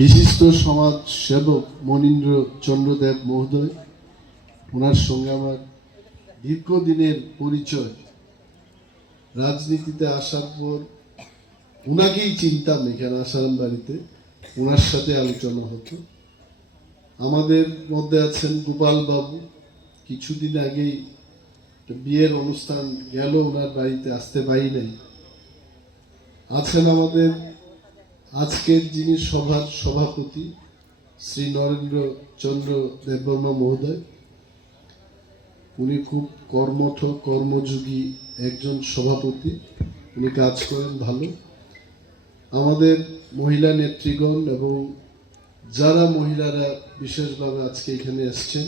বিশিষ্ট সমাজ সেবক মনীন্দ্র চন্দ্রদেব মহোদয়, ওনার সঙ্গে আমার দীর্ঘদিনের পরিচয়। রাজনীতিতে আসার পর ওনাকেই চিনতাম এখানে আসারাম বাড়িতে, ওনার সাথে আলোচনা হতো। আমাদের মধ্যে আছেন গোপাল বাবু, কিছুদিন আগেই বিয়ের অনুষ্ঠান গেল, ওনার বাড়িতে আসতে পারি নাই। আছেন আমাদের আজকের যিনি সভার সভাপতি শ্রী নরেন্দ্র চন্দ্র দেববর্মা মহোদয়, উনি খুব কর্মঠ কর্মযোগী একজন সভাপতি, উনি কাজ করেন ভালো। আমাদের মহিলা নেত্রীগণ এবং যারা মহিলারা বিশেষভাবে আজকে এখানে এসছেন,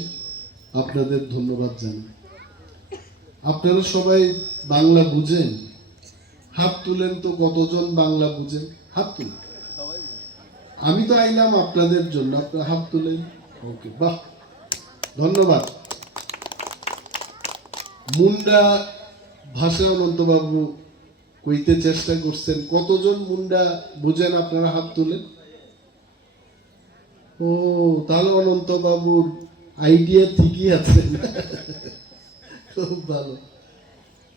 আপনাদের ধন্যবাদ জানাই। আপনারা সবাই বাংলা বুঝেন? হাত তুলেন তো, কতজন বাংলা বুঝেন? হাত তুলেন। আমি তো আইলাম আপনাদের জন্য, আপনারা হাত তুলেন। ওকে, বাহ, ধন্যবাদ। মুন্ডা ভাষা অনন্তবাবু কইতে চেষ্টা করছেন, কতজন মুন্ডা বুঝেন? আপনারা হাত তুলেন। ও, তাহলে অনন্তবাবুর আইডিয়া ঠিকই আছে, খুব ভালো।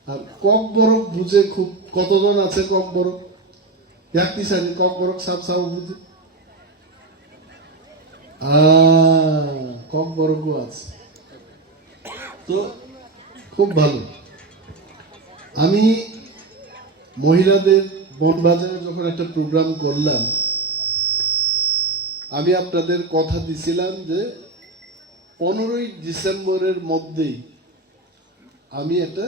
আর কক বরক বুঝে খুব, কতজন আছে কক বরক? দেখতে চাই কক বরক সাপ সাপ বুঝে, কক বরকও আছে, তো খুব ভালো। আমি মহিলাদের বনবাজারে যখন একটা প্রোগ্রাম করলাম, আমি আপনাদের কথা দিছিলাম যে 15ই ডিসেম্বরের মধ্যেই আমি একটা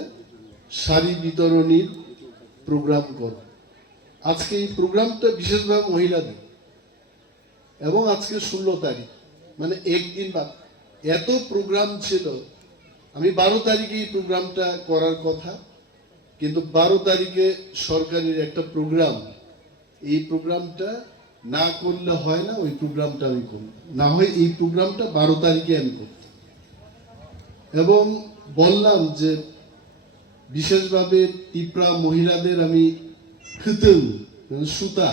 শাড়ি বিতরণীর প্রোগ্রাম করব। আজকে এই প্রোগ্রামটা বিশেষভাবে মহিলাদের, এবং আজকে 16 তারিখ, মানে একদিন বাদ। এত প্রোগ্রাম ছিল, আমি 12 তারিখে এই প্রোগ্রামটা করার কথা, কিন্তু 12 তারিখে সরকারের একটা প্রোগ্রাম, এই প্রোগ্রামটা না করলে হয় না, ওই প্রোগ্রামটা আমি করব। না হয় এই প্রোগ্রামটা 12 তারিখে আমি করব। এবং বললাম যে বিশেষভাবে টিপরা মহিলাদের আমি সুতা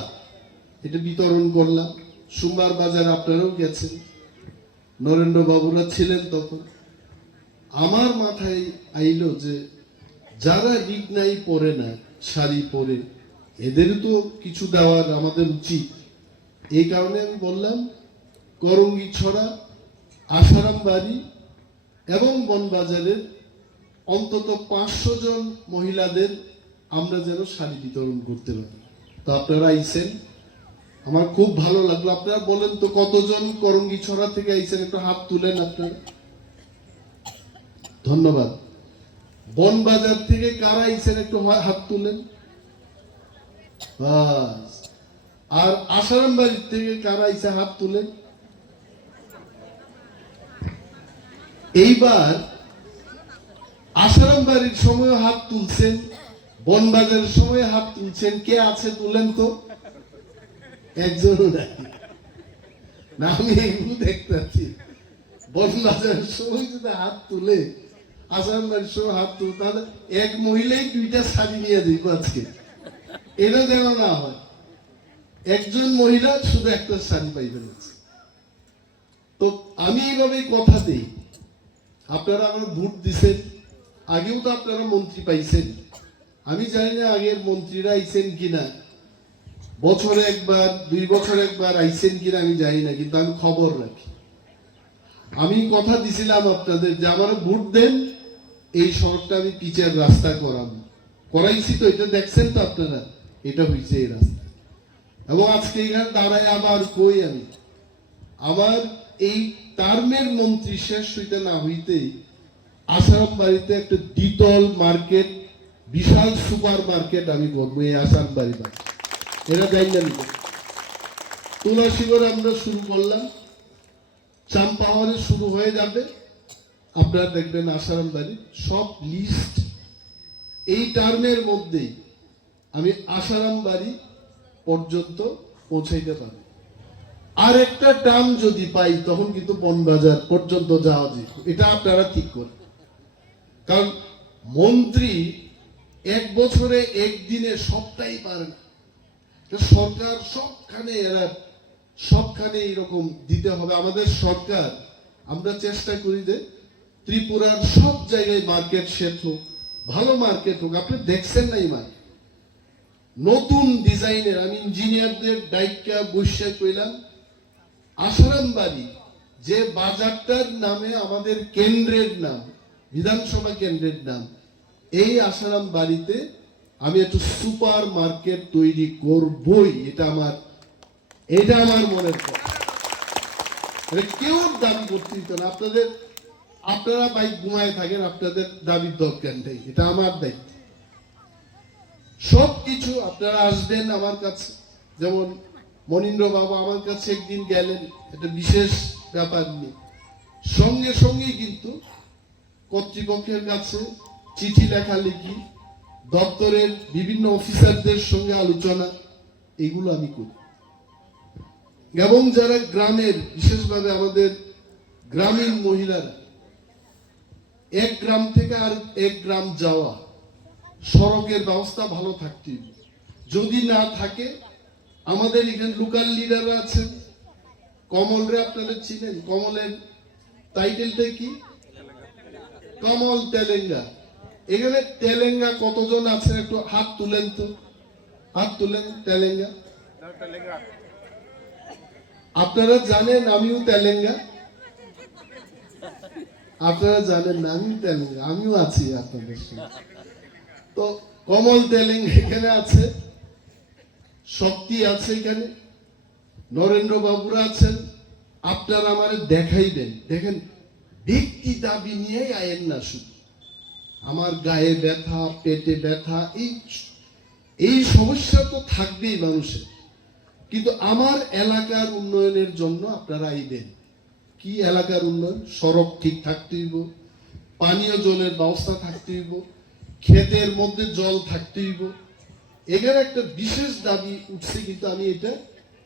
এটা বিতরণ করলাম। সোমবার বাজারে আপনারাও গেছেন, নরেন্দ্র বাবুরা ছিলেন তখন। আমার মাথায় আইলো যে যারা রিগনাই পরে না, শাড়ি পরে, এদেরও তো কিছু দেওয়ার আমাদের উচিত। এই কারণে আমি বললাম করঙ্গি ছড়া, আসারাম বাড়ি এবং বনবাজারের অন্তত 500 জন মহিলাদের আমরা যেন শাড়ি বিতরণ করতে পারি। তো আপনারা আইছেন, আমার খুব ভালো লাগলো। আপনারা বলেন তো কতজন করঙ্গি ছড়া থেকে আইছেন? একটু হাত তুলেন আপনারা। ধন্যবাদ। বনবাজার থেকে কারা আইছেন? একটু হাত তুলেন। বাস। আর আসারাম বাড়ির থেকে কারা আইছে? হাত তুলেন। এইবার আসারাম বাড়ির সময় হাত তুলছেন, বনবাজারের সময় হাত তুলছেন, কে আছে তুলেন তো? একজনও নাই। না, আমি এগুলো দেখতে পাচ্ছি। বনবাজারের সময় যদি হাত তুলে, আসারাম বাড়ির সময় হাত তুলে, তাহলে এক মহিলাই 2টা শাড়ি নিয়ে দিব আজকে। এটা যেন না হয়, একজন মহিলা শুধু একটা শাড়ি পাইবেন। তো আমি এইভাবে কথা দিই। আপনারা আমার ভোট দিচ্ছেন, আগেও তো আপনারা মন্ত্রী পাইছেন। আমি জানি না আগের মন্ত্রীরা আইছেন কিনা, বছরে একবার 2 বছর একবার আইছেন কিনা আমি জানি না, কিন্তু আমি খবর রাখি। আমি কথা দিছিলাম আপনাদের যে আমার ভোট দেন, এই সড়কটা আমি পিচের রাস্তা করাইছি। তো এটা দেখছেন তো আপনারা, এটা হয়েছে এই রাস্তা। এবং আজকে এখানে দাঁড়ায় আবার কই, আমি আমার এই টার্মের মন্ত্রী শেষ হইতে না হইতেই আসারাম বাড়িতে একটা দ্বিতল মার্কেট, বিশাল সুপার মার্কেট আমি করবো এই আসারাম বাড়ি। এরা জানেন না। তুলাসীগড়ে আমরা শুরু করলাম, চাম্পাহারে শুরু হয়ে যাবে। আপনারা দেখবেন আসারাম বাড়ি সব লিস্ট এই টার্মের মধ্যেই আমি আসারাম বাড়ি পর্যন্ত পৌঁছাইতে পারি। আর একটা টার্ম যদি পাই, তখন কিন্তু বনবাজার পর্যন্ত যাওয়া যায়। এটা আপনারা ঠিক করেন, কারণ মন্ত্রী 1 বছরে 1 দিনে সবটাই পারে না। সরকার সবখানে এরা সবখানে এইরকম দিতে হবে। আমাদের সরকার, আমরা চেষ্টা করি যে ত্রিপুরার সব জায়গায় মার্কেট সেট হোক, ভালো মার্কেট হোক। আপনি দেখছেন না এই মার্কেট নতুন ডিজাইনের, আমি ইঞ্জিনিয়ারদের দায়িত্ব বসে কইলাম, আসারাম বাড়ি যে বাজারটার নামে আমাদের কেন্দ্রের নাম, বিধানসভা কেন্দ্রের নাম, এই আসারাম বাড়িতে আমি একটু সুপার মার্কেট তৈরি করবই। এটা আমার মনের কথা। কেউ দাবি করতে দিত না। আপনারা বাইক ঘুমায় থাকেন, আপনাদের দাবির দরকার নেই, এটা আমার দায়িত্ব। সবকিছু আপনারা আসবেন আমার কাছে। যেমন মনীন্দ্র বাবু আমার কাছে একদিন গেলেন একটা বিশেষ ব্যাপার নিয়ে, সঙ্গে সঙ্গেই কিন্তু কর্তৃপক্ষের কাছে চিঠি লেখালেখি, দপ্তরের বিভিন্ন অফিসারদের সঙ্গে আলোচনা, এগুলো আমি করি। এবং যারা গ্রামের, বিশেষভাবে আমাদের গ্রামীণ মহিলারা, এক গ্রাম থেকে আর এক গ্রাম যাওয়া, সড়কের ব্যবস্থা ভালো থাকতে হবে। যদি না থাকে, আমাদের এখানে লোকাল লিডার আছেন, কমলরে আপনারা চিনেন, কমলের টাইটেলটা কি? কমল তেলেঙ্গা। এখানে তেলেঙ্গা কতজন আছেন একটু হাত তুলেন তো, হাত তুলেন। তেলেঙ্গা আপনারা জানেন আমিও তেলেঙ্গা, আপনারা জানেন না আমিও তেলেঙ্গা, আমিও আছি আপনাদের সঙ্গে। তো কমল তেলেঙ্গা এখানে আছে, শক্তি আছে এখানে, নরেন্দ্র বাবুরা আছেন। আপনারা আমারে দেখাইবেন, দেখেন ব্যক্তি দাবি নিয়ে আয়েন না, শুধু আমার গায়ে ব্যথা, পেটে ব্যথা, এই সমস্যা তো থাকবেই মানুষের, কিন্তু আমার এলাকার উন্নয়নের জন্য আপনারা আইবেন। কি এলাকার উন্নয়ন? সড়ক ঠিক থাকতে হইব, পানীয় জলের ব্যবস্থা থাকতে হইব, ক্ষেতের মধ্যে জল থাকতে হইব। এখানে একটা বিশেষ দাবি উঠছে, কিন্তু আমি এটা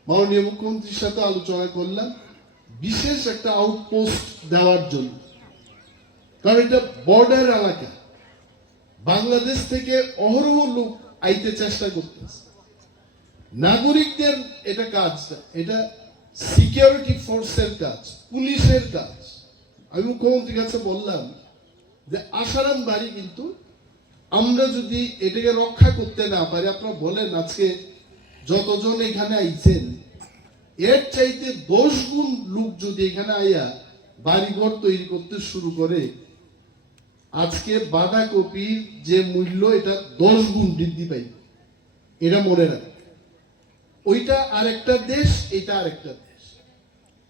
মাননীয় মুখ্যমন্ত্রীর সাথে আলোচনা করলাম, বিশেষ একটা আউটপোস্ট দেওয়ার জন্য। কারণ এটা বর্ডার এলাকা, বাংলাদেশ থেকে অহরহ লোক আইতে চেষ্টা করতেছে। নাগরিকদের এটা কাজ, এটা সিকিউরিটি ফোর্সের কাজ, পুলিশের কাজ। আমি মুখ্যমন্ত্রীর কাছে বললাম যে আসারাম বাড়ি কিন্তু আমরা যদি এটাকে রক্ষা করতে না পারি, আপনারা বলেন আজকে যতজন এখানে আইছেন, এর চাইতে 10 গুণ লোক যদি এখানে আইয়া বাড়িঘর তৈরি করতে শুরু করে, আজকে বাঁধাকপির যে মূল্য এটা 10 গুণ বৃদ্ধি পাইবে। এটা মনে রাখ, ওইটা আরেকটা দেশ, এটা আরেকটা দেশ।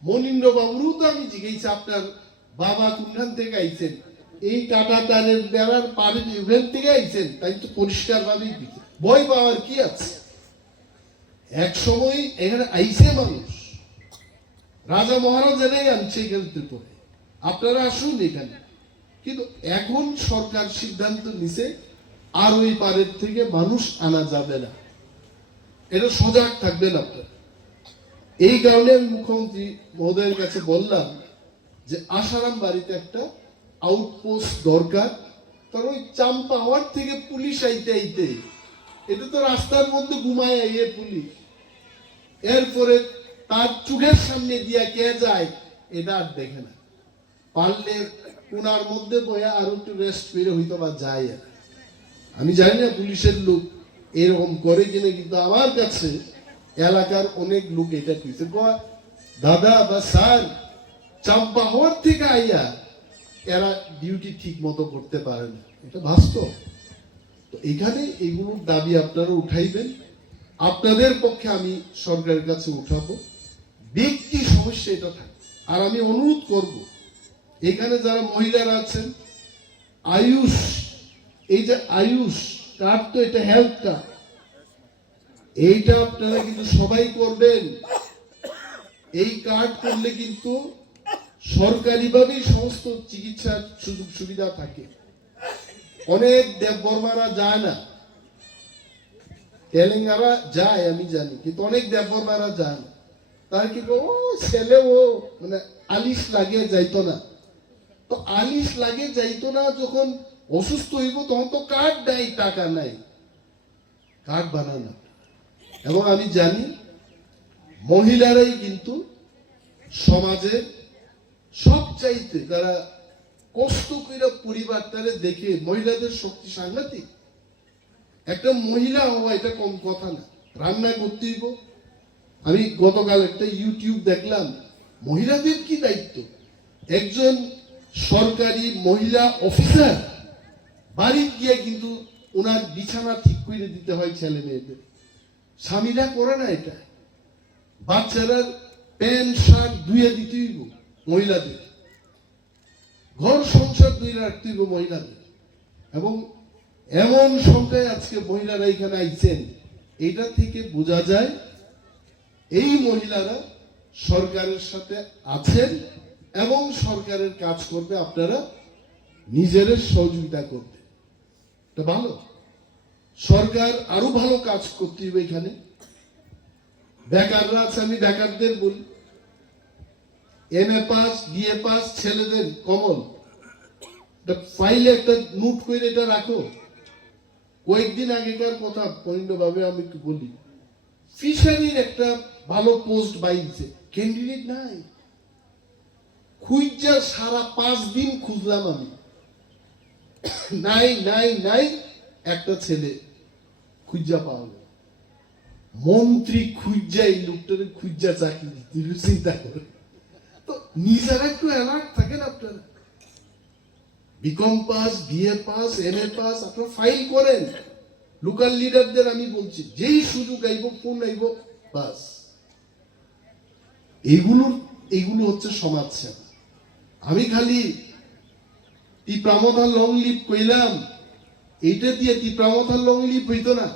মনীন্দ্র বাবুরও তো আমি জিজ্ঞেস, আপনার বাবা কোনখান থেকে আইছেন? এই কাটা তারের বেড়ার পারে ইভেন থেকে আইছেন, তাই তো পরিষ্কার ভাবেই দিচ্ছে, ভয় পাওয়ার কি আছে? এক সময় এখানে আইছে মানুষ, রাজা মহারাজারাই আনছে এখানে ত্রিপুরা, আপনারা আসুন এখানে। কিন্তু এখন সরকার সিদ্ধান্ত নিছে আর ওই পারের থেকে মানুষ আনা যাবে না, এটা সজাগ থাকবেন আপনারা। এই কারণে আমি মুখ্যমন্ত্রী মহোদয়ের কাছে বললাম যে আসারাম বাড়িতে একটা আউটপোস্ট দরকার। কারণ ওই চাম্পাওয়ার থেকে পুলিশ আইতে আইতে, এটা তো রাস্তার মধ্যে ঘুমায় আইয়ে পুলিশ, এরপরে তার চোখের সামনে দিয়া কে যায় এটা আর দেখে না। পারলে কোনার মধ্যে বয়া আর একটু রেস্ট করে হইতো বা যায়। আমি জানি না পুলিশের লোক এরকম করে কিনা, কিন্তু আমার কাছে এলাকার অনেক লোক এটা কইছে, দাদা বা স্যার, চাম্পা হওয়ার থেকে আইয়া এরা ডিউটি ঠিক মতো করতে পারে না, এটা বাস্তব। তো এখানে এগুলোর দাবি আপনারা উঠাইবেন, আপনাদের পক্ষে আমি সরকারের কাছে উঠাবো। ব্যক্তি সমস্যা এটা থাকে। আর আমি অনুরোধ করব, এখানে যারা মহিলারা আছেন, আয়ুষ, এই যে আয়ুষ কার্ড, তো এটা হেলথ কার্ড, এইটা আপনারা কিন্তু সবাই করবেন। এই কার্ড করলে কিন্তু সরকারিভাবেই সমস্ত চিকিৎসার সুযোগ সুবিধা থাকে। অনেক দেববর্মারা যায় না, তেলেঙ্গানা যায় আমি জানি, কিন্তু অনেক দেববর্মারা যায় না। তার কি ও ছেলে, ও মানে আলিশ লাগে যাইতো না। তো আলিশ লাগে যাইতো না, যখন অসুস্থ হইব তখন তো কার্ড দেয়, টাকা নাই, কার্ড বানানো। এবং আমি জানি মহিলারাই কিন্তু সমাজে সবচাইতে যারা কষ্ট করে পরিবারটারে দেখে মহিলাদের শক্তি সাংঘাতিক। একটা মহিলা হওয়া এটা কম কথা না, রান্না করতে হইব। আমি গতকাল একটা ইউটিউব দেখলাম, মহিলাদের কি দায়িত্ব। একজন সরকারি মহিলা অফিসার বাড়ি গিয়ে কিন্তু ওনার বিছানা ঠিক করে দিতে হয় ছেলে মেয়েদের, স্বামীরা করে না এটা। বাচ্চারা প্যান্ট শার্ট ধুয়ে দিতে হইব মহিলাদের, ঘর সংসার ধুয়ে রাখতে হইব মহিলাদের। এবং এমন সংখ্যায় আজকে মহিলারা এখানে আইছেন, এটা থেকে বোঝা যায় এই মহিলারা সরকারের সাথে আছেন এবং সরকারের কাজ করবে, আপনারা নিজেদের সহযোগিতা করবে। এটা ভালো, সরকার আরো ভালো কাজ করতে হবে। এখানে বেকাররা আছে, আমি বেকারদের বলি, MA পাস BA পাস ছেলেদের কমল ফাইলে একটা নোট করে এটা রাখো। কয়েকদিন আগেকার কথা পরিণভাবে আমি একটু বলি, ফিশারির একটা ভালো পোস্ট বাইছে, ক্যান্ডিডেট নাই। খুঁজা সারা 5 দিন খুঁজলাম আমি, নাই নাই নাই, একটা ছেলে খুঁজা পাওয়া গেল। মন্ত্রী খুঁজা এই লোকটারে খুঁজা চাকরি দিতে, চিন্তা করে। তো নিজেরা একটু অ্যালার্ট থাকেন আপনারা। BCom pass BA pass MA pass আপনারা ফাইল করেন। লোকাল লিডারদের আমি বলছি, যেই সুযোগ আইব ফোন আইব বাস। এইগুলো হচ্ছে সমাজ সেবা। আমি খালি টিপ্রামথা লং লিভ কইলাম, এইটা দিয়ে টিপ্রামথা লং লিভ হইতো না।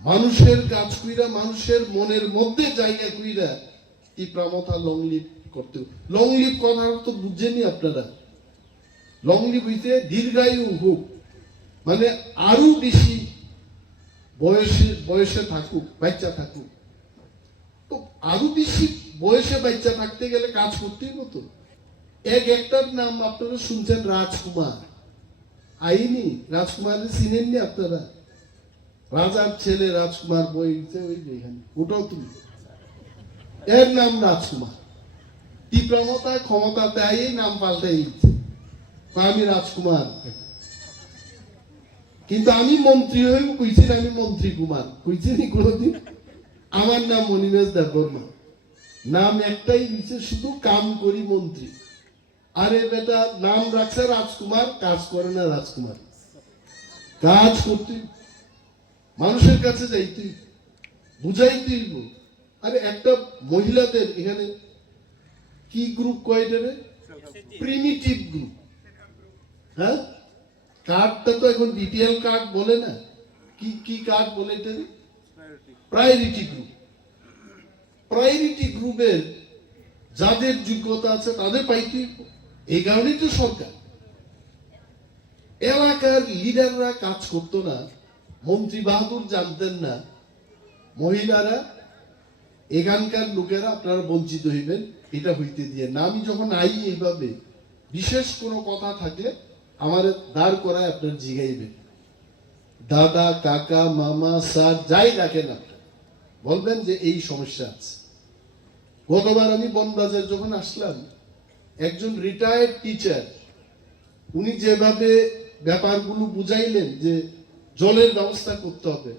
মানুষের কাজ কইরা, মানুষের মনের মধ্যে জায়গা কইরা টিপ্রামথা লং লিভ করতে। লং লিভ কথা তো বুঝছেনি আপনারা। লং লিভ হইতে দীর্ঘায়ু হোক, মানে আরো বেশি বয়সে থাকুক, বাচ্চা থাকুক। তো আরো বেশি বয়সে বাচ্চা থাকতে গেলে কাজ করতেই মতো। একটার নাম আপনারা শুনছেন, রাজকুমার। আইনি রাজকুমারের চিনেননি আপনারা? রাজার ছেলে রাজকুমার বই, ওই যেখানে ওটাও তুমি, এর নাম রাজকুমার। তীব্রমতা ক্ষমতা দেয় নাম পাল্টাই দিচ্ছে, আমি রাজকুমার। কিন্তু আমি মন্ত্রী হয়ে কইছি, আমি মন্ত্রী কুমার কইছি নি কোনোদিন? আমার নাম মনিবেশ দেববর্মা, নাম একটাই দিচ্ছে, শুধু কাম করি মন্ত্রী। আরে বেটা, নাম রাখছে রাজকুমার, কাজ করে না রাজকুমার। কাজ করতে মানুষের কাছে যাইতে বুঝাইতে। আরে একটা মহিলাদের এখানে কি গ্রুপ কয়টা রে? Primitive group. হ্যাঁ, কার্ডটা তো এখন BPL কার্ড বলে না, কি কার্ড বলে এটা? Priority group. প্রায়োরিটি গ্রুপের যাদের যোগ্যতা আছে তাদের পাইতে। এই কারণেই তো সরকার, এলাকার লিডাররা কাজ করতো না, মন্ত্রী বাহাদুর জানতেন না, মহিলারা এখানকার লোকেরা আপনারা বঞ্চিত হইবেন, এটা হইতে দিয়ে না। আমি যখন আই এইভাবে বিশেষ কোনো কথা থাকলে আমার দাঁড় করায় আপনার জিগাইবেন, দাদা কাকা মামা স্যার যাই রাখেন, আপনার বলবেন যে এই সমস্যা আছে। গতবার আমি বনবাজার যখন আসলাম, একজন রিটায়ার্ড টিচার, উনি যেভাবে ব্যাপারগুলো বুঝাইলেন যে জলের ব্যবস্থা করতে হবে,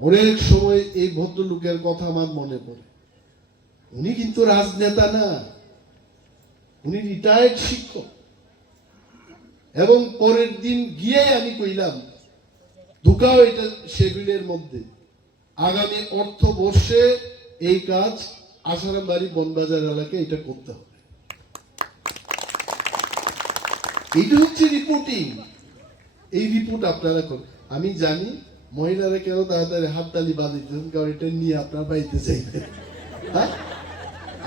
অনেক সময় এই ভদ্রলোকের কথা আমার মনে পড়ে। উনি কিন্তু রাজনেতা না, উনি রিটায়ার্ড শিক্ষক। এবং পরের দিন গিয়ে আমি কইলাম, ঢুকাও এটা শেডিউলের মধ্যে, আগামী অর্থবর্ষে এই কাজ আসারামবাড়ি বনবাজার এলাকায় এটা করতে হবে। এটা হচ্ছে রিপোর্টিং। এই রিপোর্ট আপনারা করুন। আমি জানি মহিলারা কেন তাড়াতাড়ি হাততালি বাজিতেছেন, কারণ এটা নিয়ে আপনার বাড়িতে চাইবেন। হ্যাঁ,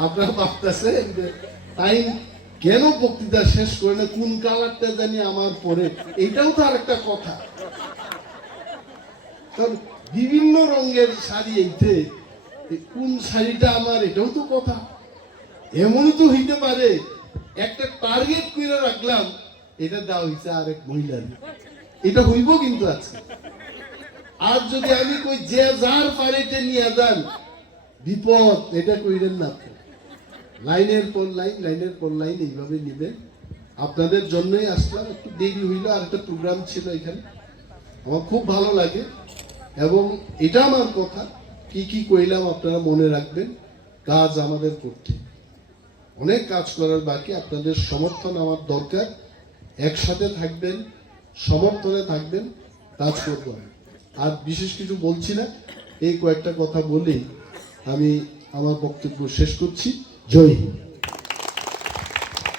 আপনারা ভাবতেছেন টাইম কেন বক্তৃতা শেষ করে না, কোন কালারটা জানি আমার পরে, এটাও তো আর একটা কথা। কারণ বিভিন্ন রঙের শাড়ি, এইতে কোন শাড়িটা আমার, এটাও তো কথা। এমনও তো হইতে পারে একটা টার্গেট করে রাখলাম, এটা দেওয়া হয়েছে আরেক মহিলার, এটা হইব কিন্তু আছে। আর যদি আমি কই যে যার পারেটে নিয়ে যান, বিপদ, এটা কইরেন না আপনি। লাইনের পর লাইন এইভাবে নেবেন। আপনাদের জন্যই আসলাম, একটু দেরি হইলো, আর একটা প্রোগ্রাম ছিল এখানে। আমার খুব ভালো লাগে এবং এটা আমার কথা, কি কি কইলাম আপনারা মনে রাখবেন। কাজ আমাদের করতে, অনেক কাজ করার বাকি। আপনাদের সমর্থন আমার দরকার। একসাথে থাকবেন, সমর্থনে থাকবেন, কাজ করবো। আর বিশেষ কিছু বলছি না, এই কয়েকটা কথা বলেই আমি আমার বক্তব্য শেষ করছি। জয় হিন্দ।